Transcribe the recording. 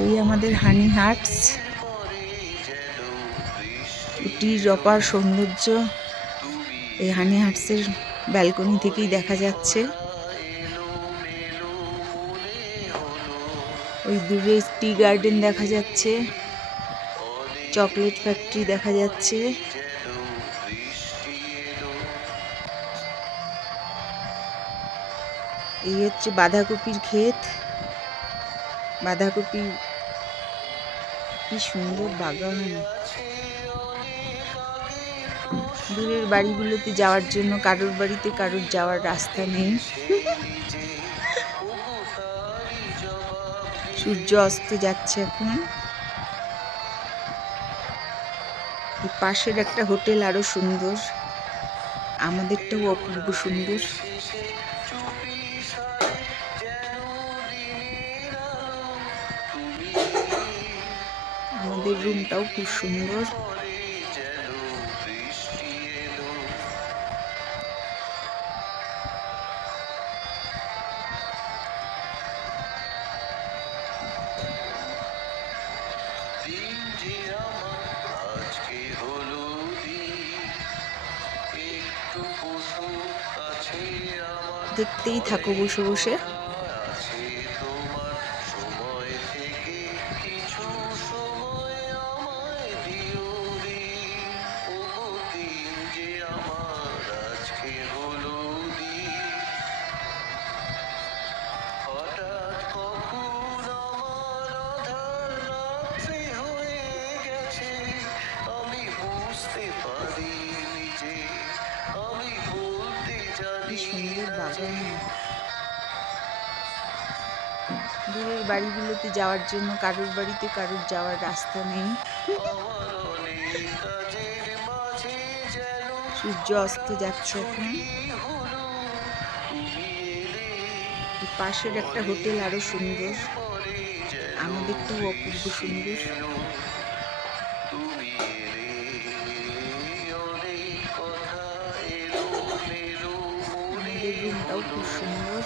এই আমাদের হানি হাটস, উটির অপার সৌন্দর্য এই হানি হাটসের ব্যালকনি থেকেই দেখা যাচ্ছে। ওই দূরে টি গার্ডেন দেখা যাচ্ছে, চকলেট ফ্যাক্টরি দেখা যাচ্ছে। এই হচ্ছে বাঁধাকপির ক্ষেত। বাঁধাকপি কি সুন্দর বাগান। দূরের বাড়িগুলোতে যাওয়ার জন্য কারোর বাড়িতে কারোর যাওয়ার রাস্তা নেই। সূর্য অস্ত যাচ্ছে এখন। পাশের একটা হোটেল আরো সুন্দর, আমাদেরটাও অপূর্ব সুন্দর। আমাদের রুমটাও খুব সুন্দর। দেখতেই থাকো বসে বসে। কি সুন্দর বাগান। দূরের বাড়িগুলোতে যাওয়ার জন্য কারোর বাড়িতে কারোর যাওয়ার রাস্তা নেই। সূর্য অস্ত যাচ্ছে এখন। পাশের একটা হোটেল আরো সুন্দর, আমাদেরটাও অপূর্ব সুন্দর। আমাদের রুমটাও খুব সুন্দর।